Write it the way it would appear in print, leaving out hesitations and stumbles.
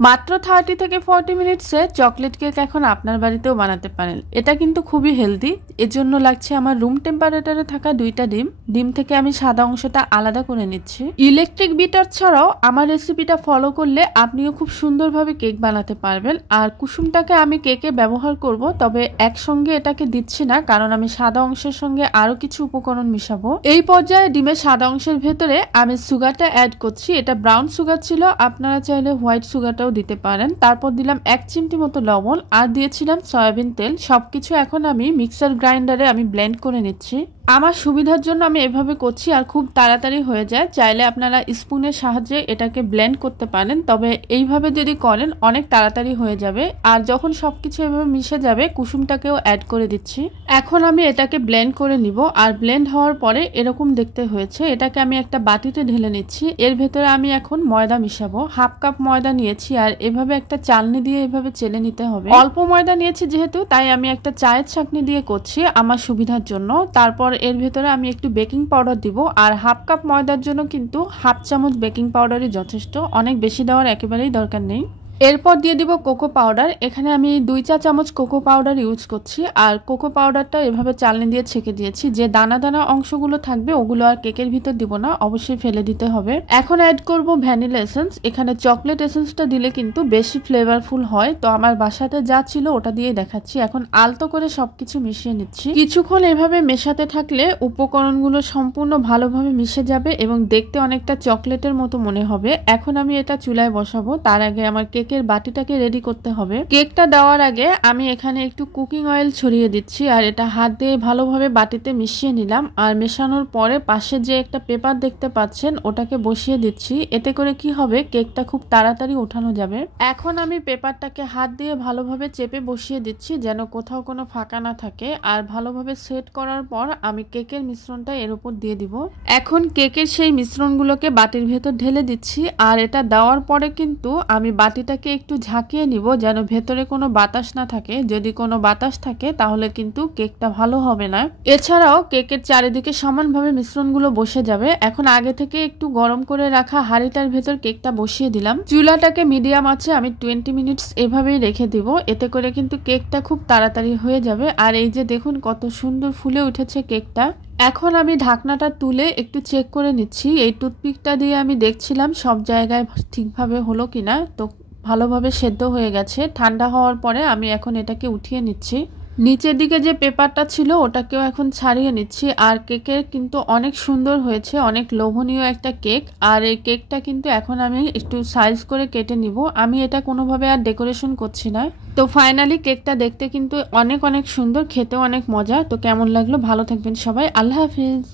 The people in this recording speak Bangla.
মাত্র 30 থেকে 40 মিনিটসে চকলেট কেক এখন আপনার বাড়িতেও বানাতে পারেন। এটা কিন্তু খুবই হেলদি। এজন্য লাগছে আমার রুম টেম্পারেচারে থাকা 2টা ডিম। ডিম থেকে আমি সাদা অংশটা আলাদা করে নিচ্ছি। ইলেকট্রিক বিটার ছাড়াও আমার রেসিপিটা ফলো করলে আপনিও খুব সুন্দরভাবে কেক বানাতে পারবেন। আর কুসুমটাকে আমি কেকে ব্যবহার করব, তবে একসঙ্গে এটাকে দিচ্ছি না, কারণ আমি সাদা অংশের সঙ্গে আরো কিছু উপকরণ মিশাবো। এই পর্যায়ে ডিমের সাদা অংশের ভেতরে আমি সুগারটা অ্যাড করছি। এটা ব্রাউন সুগার ছিল, আপনারা চাইলে হোয়াইট সুগারটাও দিতে পারেন। তারপর দিলাম 1 চিমটি মতো লবণ আর দিয়েছিলাম সয়াবিন তেল। সবকিছু এখন আমি মিক্সার গ্রাইন্ডারে আমি ব্লেন্ড করে নিচ্ছি। আমার সুবিধার জন্য আমি এভাবে করছি আর খুব তাড়াতাড়ি হয়ে যায়। চাইলে আপনারা স্পুনের সাহায্যে এটাকে ব্লেন্ড করতে পারেন, তবে এইভাবে যদি করেন অনেক তাড়াতাড়ি হয়ে যাবে। আর যখন সবকিছু এভাবে মিশে যাবে কুসুমটাকেও অ্যাড করে দিচ্ছি। এখন আমি এটাকে ব্লেন্ড করে নিব। আর ব্লেন্ড হওয়ার পরে এরকম দেখতে হয়েছে। এটাকে আমি একটা বাটিতে ঢেলে নিচ্ছি। এর ভেতরে আমি এখন ময়দা মিশাবো। হাফ কাপ ময়দা নিয়েছি আর এভাবে একটা চালনি দিয়ে এভাবে চেলে নিতে হবে। অল্প ময়দা নিয়েছি যেহেতু, তাই আমি একটা চায়ের ছাঁকনি দিয়ে করছি আমার সুবিধার জন্য। তারপর এর ভেতরে আমি একটু বেকিং পাউডার দিব। আর হাফ কাপ ময়দার জন্য কিন্তু হাফ চামচ বেকিং পাউডারই যথেষ্ট, অনেক বেশি দেওয়ার একেবারেই দরকার নেই। এরপর দিয়ে দিব কোকো পাউডার। এখানে আমি 2 চা চামচ কোকো পাউডার ইউজ করছি। আর কোকো পাউডারটা এভাবে চালনি দিয়ে ছেঁকে দিয়েছি। যে দানা দানা অংশগুলো থাকবে ওগুলো আর কেকের ভিতর দিব না, অবশ্যই ফেলে দিতে হবে। এখন অ্যাড করব ভ্যানিলা এসেন্স। এখানে চকলেট এসেন্সটা দিলে কিন্তু বেশি ফ্লেভারফুল হয়, তো আমার বাসাতে যা ছিল ওটা দিয়ে দেখাচ্ছি। এখন আলতো করে সবকিছু মিশিয়ে নিচ্ছি। কিছুক্ষণ এভাবে মেশাতে থাকলে উপকরণগুলো সম্পূর্ণ ভালোভাবে মিশে যাবে এবং দেখতে অনেকটা চকলেটের মতো মনে হবে। এখন আমি এটা চুলায় বসাবো। তার আগে আমার কেকের বাটিটাকে রেডি করতে হবে। কেকটা দেওয়ার আগে আমি এখানে একটু কুকিং অয়েল ছড়িয়ে দিচ্ছি আর এটা হাত দিয়ে ভালোভাবে বাটিতে মিশিয়ে নিলাম। আর মেশানোর পরে পাশে যে একটা পেপার দেখতে পাচ্ছেন ওটাকে বসিয়ে দিচ্ছি। এতে করে কি হবে, কেকটা খুব তাড়াতাড়ি ওঠানো যাবে। এখন আমি পেপারটাকে হাত দিয়ে ভালোভাবে চেপে বসিয়ে দিচ্ছি যেন কোথাও কোনো ফাঁকা না থাকে। আর ভালোভাবে সেট করার পর আমি কেকের মিশ্রণটা এর উপর দিয়ে দিব। এখন কেকের সেই মিশ্রণগুলোকে বাটির ভেতর ঢেলে দিচ্ছি। আর এটা দেওয়ার পরে কিন্তু আমি বাটিটাকে একটু ঝাঁকিয়ে নিব যেন ভেতরে কোনো বাতাস না থাকে। যদি কোনো বাতাস থাকে তাহলে কিন্তু কেকটা ভালো হবে না। এছাড়াও কেকের চারিদিকে সমানভাবে মিশ্রণগুলো বসে যাবে। এখন আগে থেকে একটু গরম করে রাখা হাঁড়িটার ভেতর কেকটা বসিয়ে দিলাম। চুলাটাকে মিডিয়াম আছে আমি 20 মিনিটস এভাবেই রেখে দিব। এতে করে কিন্তু কেকটা খুব তাড়াতাড়ি হয়ে যাবে। আর এই যে দেখুন কত সুন্দর ফুলে উঠেছে কেকটা। এখন আমি ঢাকনাটা তুলে একটু চেক করে নিচ্ছি। এই টুথপিকটা দিয়ে আমি দেখছিলাম সব জায়গায় ঠিকভাবে হলো কিনা। তো ভালোভাবে সেদ্ধ হয়ে গেছে। ঠান্ডা হওয়ার পরে আমি এখন এটাকে উঠিয়ে নিচ্ছি। নিচের দিকে যে পেপারটা ছিল ওটাকেও এখন ছাড়িয়ে নিচ্ছি। আর কেকের কিন্তু অনেক সুন্দর হয়েছে, অনেক লোভনীয় একটা কেক। আর এই কেকটা কিন্তু এখন আমি একটু সাইজ করে কেটে নিব। আমি এটা কোনোভাবে আর ডেকোরেশন করছি না। তো ফাইনালি কেকটা দেখতে কিন্তু অনেক অনেক সুন্দর, খেতেও অনেক মজা। তো কেমন লাগলো, ভালো থাকবেন সবাই, আল্লাহ হাফিজ।